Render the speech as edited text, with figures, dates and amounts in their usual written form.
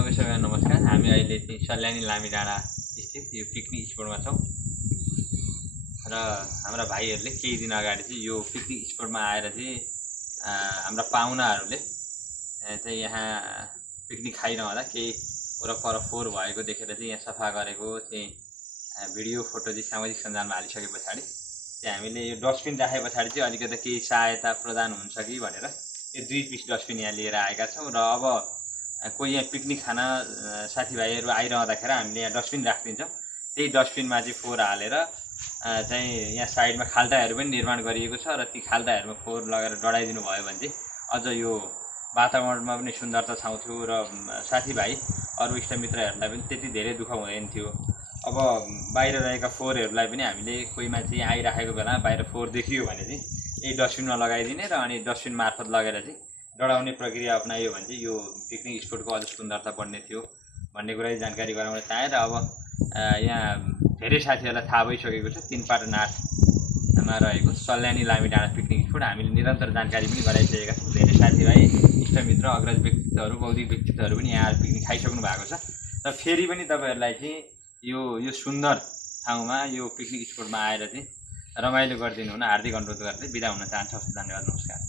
सबैलाई नमस्कार। हामी अहिले चाहिँ सल्यानी लामीडाँडा स्थित यो पिकनिक स्पोटमा छौँ र हाम्रा भाइहरूले केही दिन अगाडि चाहिँ यो पिकनिक स्पोटमा आएर चाहिँ हाम्रा पाहुनाहरूले चाहिँ यहाँ पिकनिक खाइरहँदा केही वरपर फोहोर भएको देखेर चाहिँ यहाँ सफा गरेको चाहिँ भिडियो फोटो चाहिँ सामाजिक सञ्जालमा हालिसके पछाडि चाहिँ हामीले यो डस्टबिन राखे पछाडि चाहिँ अलिकति केही सहायता प्रदान हुन्छ कि भनेर यो 2 पिस डस्टबिन यहाँ लिएर आएका छौँ र अब कोही यहाँ पिकनिक खान साथीभाइहरू आइरहँदाखेरि हामीले यहाँ डस्टबिन राखिदिन्छौँ। त्यही डस्टबिनमा चाहिँ फोहोर हालेर चाहिँ यहाँ साइडमा खाल्टाहरू पनि निर्माण गरिएको छ र ती खाल्टाहरूमा फोहोर लगेर डढाइदिनु भयो भने चाहिँ अझ यो वातावरणमा पनि सुन्दरता छाउँथ्यो र साथीभाइ अरू इष्टमित्रहरूलाई पनि त्यति धेरै दुःख हुँदैन थियो। अब बाहिर रहेका फोहोरहरूलाई पनि हामीले कोही मान्छे आइराखेको बेला बाहिर फोहोर देखियो भने चाहिँ यही डस्टबिनमा लगाइदिने र अनि डस्टबिन मार्फत लगेर चाहिँ डढाउने प्रक्रिया अपनायो भने चाहिँ यो पिकनिक स्पोटको अझ सुन्दरता बढ्ने थियो भन्ने कुरा जानकारी गराउन चाहे। र अब यहाँ धेरै साथीहरूलाई थाहा भइसकेको छ 3 पाटन 8मा रहेको सल्यानी लामीडाँडा पिकनिक स्पोट हामीले निरन्तर जानकारी पनि गराइसकेका छौँ। धेरै साथीभाइ इष्टमित्र अग्रज व्यक्तित्वहरू बौद्धिक व्यक्तित्वहरू पनि यहाँ पिकनिक खाइसक्नु भएको छ र फेरि पनि तपाईँहरूलाई चाहिँ यो सुन्दर ठाउँमा यो पिकनिक स्पोटमा आएर चाहिँ रमाइलो गरिदिनु हुन हार्दिक अनुरोध गर्दै बिदा हुन चाहन्छु। धन्यवाद, नमस्कार।